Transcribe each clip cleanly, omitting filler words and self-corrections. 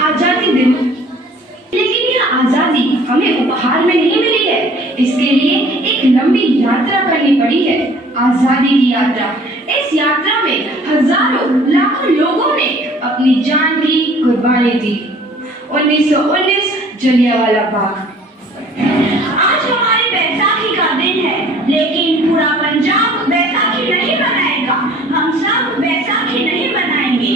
आजादी दिवस। लेकिन यह आजादी हमें उपहार में नहीं मिली है, इसके लिए एक लंबी यात्रा करनी पड़ी है, आजादी की यात्रा। इस यात्रा में हजारों लाखों लोगों ने अपनी जान की कुर्बानी दी। 1919 जलियांवाला बाग। आज हमारी बैसाखी का दिन है, लेकिन पूरा पंजाब बैसाखी नहीं मनाएगा। हम सब बैसाखी नहीं मनाएंगे।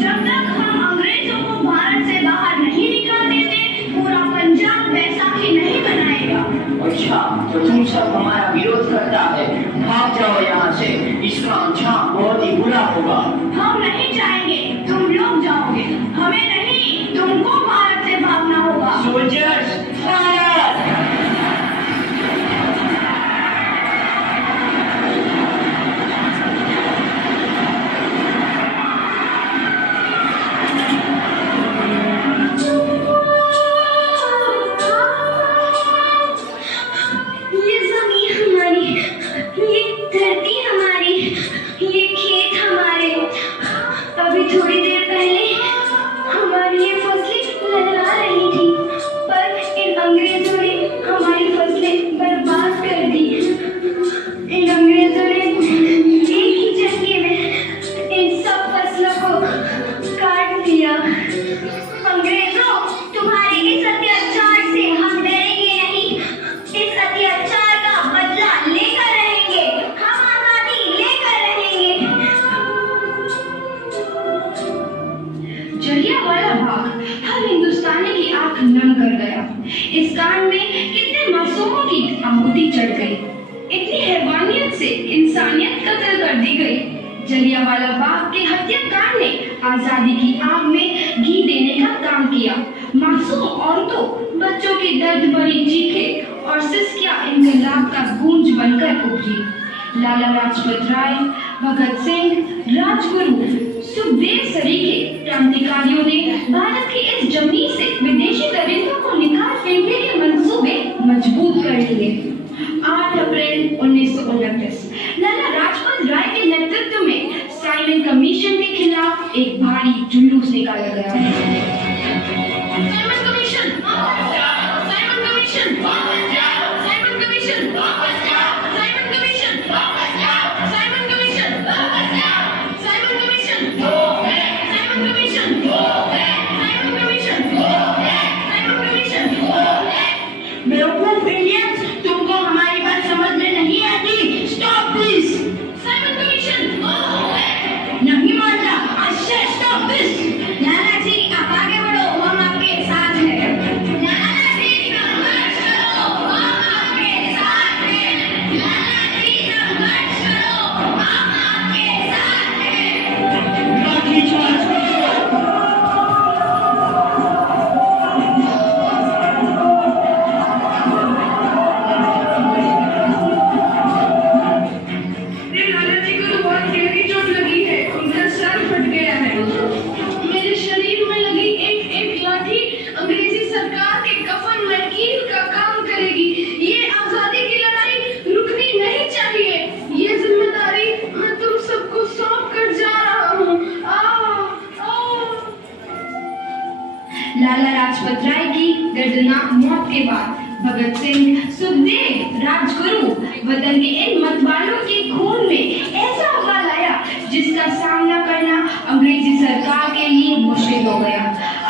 जब तक हम अंग्रेजों को भारत से बाहर नहीं निकाल देते, पूरा पंजाब बैसाखी नहीं मनाएगा। अच्छा, तो तुम सब हमारा विरोध करता है, भाग जाओ यहाँ से। इसका अंजाम बहुत ही बुरा होगा। हम नहीं जाएंगे, तुम लोग जाओगे। हमें नहीं, तुमको भारत से भागना होगा। Soldiers fire! थोड़ी देर पहले हमारी ये फसलें लहरा रही थी, पर इन अंग्रेजों ने हमारी फसलें बर्बाद कर दी। इन अंग्रेजों ने एक ही झटके में इन सब फसलों को काट दिया। अंग्रेजों, तुम्हारे इस अत्याचार से हम डरेंगे नहीं, इस अत्याचार का बदला लेकर रहेंगे। हम आजादी लेकर रहेंगे। जलियांवाला बाग हर हिंदुस्तानी की आंख नम कर गया। इस कांड में कितने मासूमों की आहुति चढ़ गई, इतनी हैवानियत से इंसानियत कत्ल कर दी गई। जलियांवाला बाग के हत्याकांड ने आजादी की आग में घी देने का काम किया। मासूम औरतों, बच्चों की दर्द भरी चीखें और सिसकियां इनकलाब का गूंज बनकर उभरी। लाला लाजपत राय, भगत सिंह, राजगुरु, सुखदेव सरीखे क्रांतिकारियों ने भारत की इस जमीन से विदेशी दरिंदों को निकाल फेंकने के मंसूबे मजबूत कर लिए। 8 अप्रैल 1929 लाला लाजपत राय के नेतृत्व में साइमन कमीशन के खिलाफ एक भारी जुलूस निकाला गया। Simon commission, Simon commission, Simon commission, Simon commission, Simon commission, Simon commission, Simon commission, Simon commission, Simon commission. बेवकूफ इंडियंस, तुमको हमारी बात समझ में नहीं आती। Stop this! साइमन कमीशन नहीं मानता। अच्छा, स्टॉप दिस! लाला जी, आप आगे बढ़ो, हम आपके साथ हैं। लाला जी, संघर्ष करो, हम आपके साथ हैं। लाला जी, संघर्ष करो, हम आपके साथ हैं। लाठी चार्ज करो! लाला जी को बहुत गहरी चोट लगी है, उनका सर फट गया है। मेरे शरीर में लगी एक एक लाठी अंग्रेजी सरकार के कफन लकीर का काम करेगी। ये आजादी की लड़ाई रुकनी नहीं चाहिए। ये जिम्मेदारी मैं तुम सबको सौंप कर जा रहा हूँ। लाला लाजपत राय की दर्दनाक मौत के बाद भगत सिंह, सुखदेव, राजगुरु वतन के इन मतवालों के खून में ऐसा उबाल आया जिसका सामना करना अंग्रेजी सरकार के लिए मुश्किल हो गया।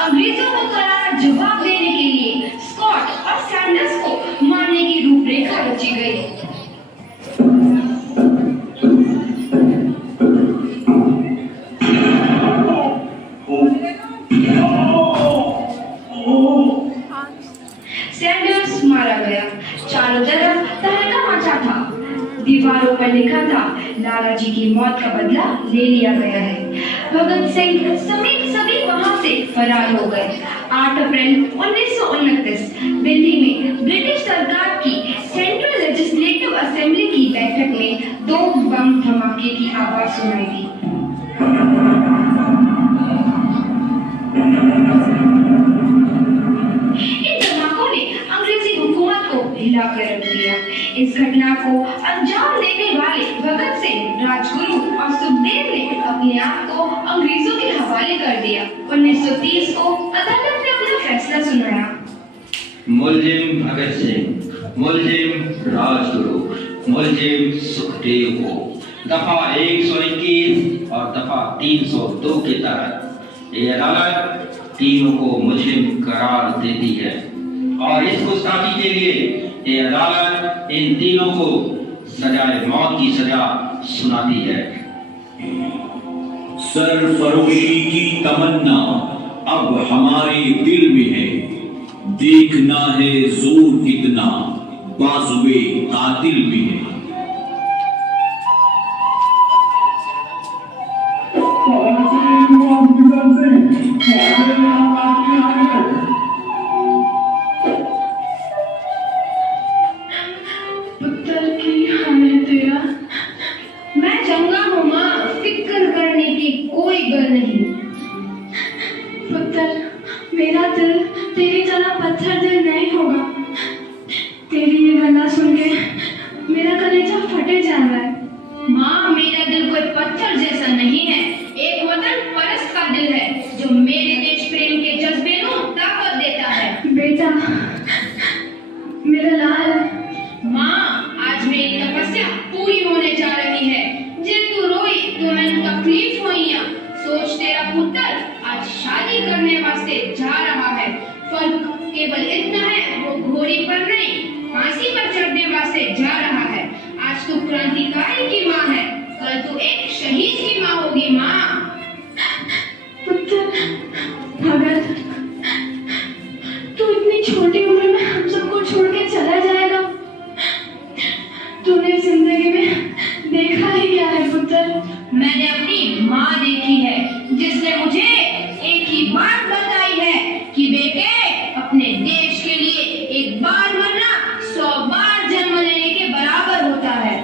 अंग्रेजों को करारा जवाब देने के लिए स्कॉट और सैंडर्स को मारने की रूपरेखा रची गई। सैंडर्स मारा गया। चारों तरफ तहलका मचा था। दीवारों पर लिखा था, लाला जी की मौत का बदला ले लिया गया है। भगत सिंह समेत सभी वहां से फरार हो गए। 8 अप्रैल 1929 दिल्ली में ब्रिटिश सरकार की सेंट्रल लेजिस्लेटिव असेंबली की बैठक में 2 बम धमाके की आवाज सुनाई दी। इन धमाकों ने अंग्रेजी हुकूमत को हिला कर रख दिया। इस घटना को अंजाम देने वाले भगत सिंह जारी कर दिया। 1930 को अदालत ने अपना फैसला सुनाया। मुलजिम भगत सिंह, मुलजिम राजगुरु, मुलजिम सुखदेव को दफा 121 और दफा 302 के तहत ये अदालत तीनों को मुलजिम करार देती है और इस गुस्ताखी के लिए ये अदालत इन तीनों को सजाए मौत की सजा सुनाती है। सरफरोशी की तमन्ना अब हमारे दिल में है, देखना है जोर कितना बाजुए कातिल में है। पुत्र की हाय तेरा, मैं चंगा हूँ माँ, फिक्र करने की कोई गल नहीं। पुत्र, मेरा दिल तेरी तरह पत्थर दिल नहीं होगा। तेरी ये गला सुन के मेरा कलेजा फटे जा रहा है। माँ, मेरा दिल कोई पत्थर जैसा नहीं है, एक वतन परस्त का दिल है जो मेरे देश प्रेम के जज्बे को ताकत देता है। बेटा, मेरा लाल। माँ, आज मेरी तपस्या पूरी होने जा रही है। जे तू रोई तो मैंने तकलीफ हुई या सोच, तेरा पुत्र आज शादी करने वास्ते जा रहा है। फर्क केवल इतना है, वो घोड़ी पर नहीं फांसी पर चढ़ने वास्ते जा रहा है। आज तू क्रांतिकारी की माँ है, कल तू एक शहीद की माँ होगी। माँ। पुत्र भगत, तू इतनी छोटी उम्र में हम सबको छोड़ के चला जाएगा। तूने जिंदगी में देखा ही क्या है पुत्र? मैंने अपनी माँ देखी है, जिसने मुझे एक ही बात बताई है कि बेटे, अपने देश के लिए एक बार मरना 100 बार जन्म लेने के बराबर होता है।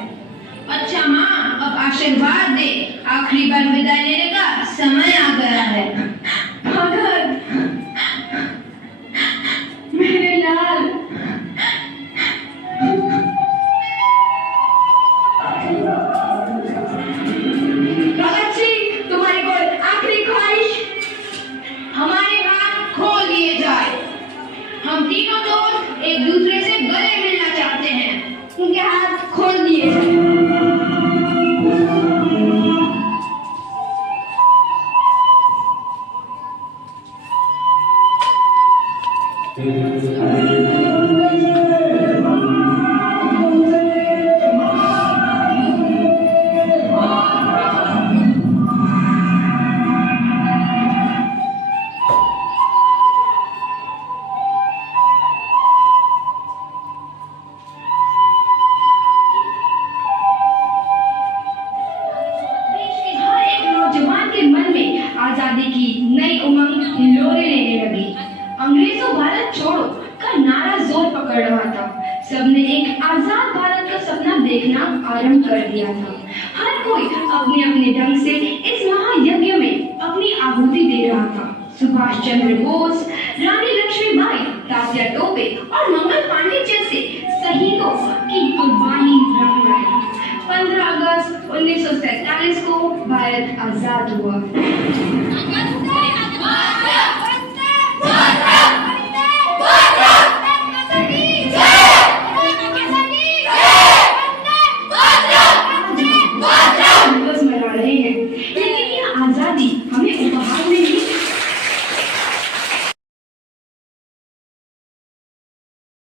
अच्छा माँ, अब आशीर्वाद दे, आखिरी बार विदाई लेने का समय आ गया है। भगत, मेरे लाल। भगत सिंह, तुम्हारी कोई आखिरी ख्वाहिश? हमारे हाथ खोल दिए जाए। हम तीनों दोस्त एक दूसरे से गले मिलना चाहते हैं, उनके हाथ खोल दिए जाए। आजादी की नई उमंग हिलोरे लेने लगी। अंग्रेजों भारत छोड़ो का नारा जोर पकड़ रहा था। सबने एक आजाद भारत का सपना देखना आरंभ कर दिया था। हर कोई अपने अपने ढंग से इस महायज्ञ में अपनी आहुति दे रहा था। सुभाष चंद्र बोस, रानी लक्ष्मीबाई, तात्या टोपे और मंगल पांडे जैसे शहीदों की कुर्बानी रंग लाई। 15 अगस्त 1947 को भारत आजाद हुआ।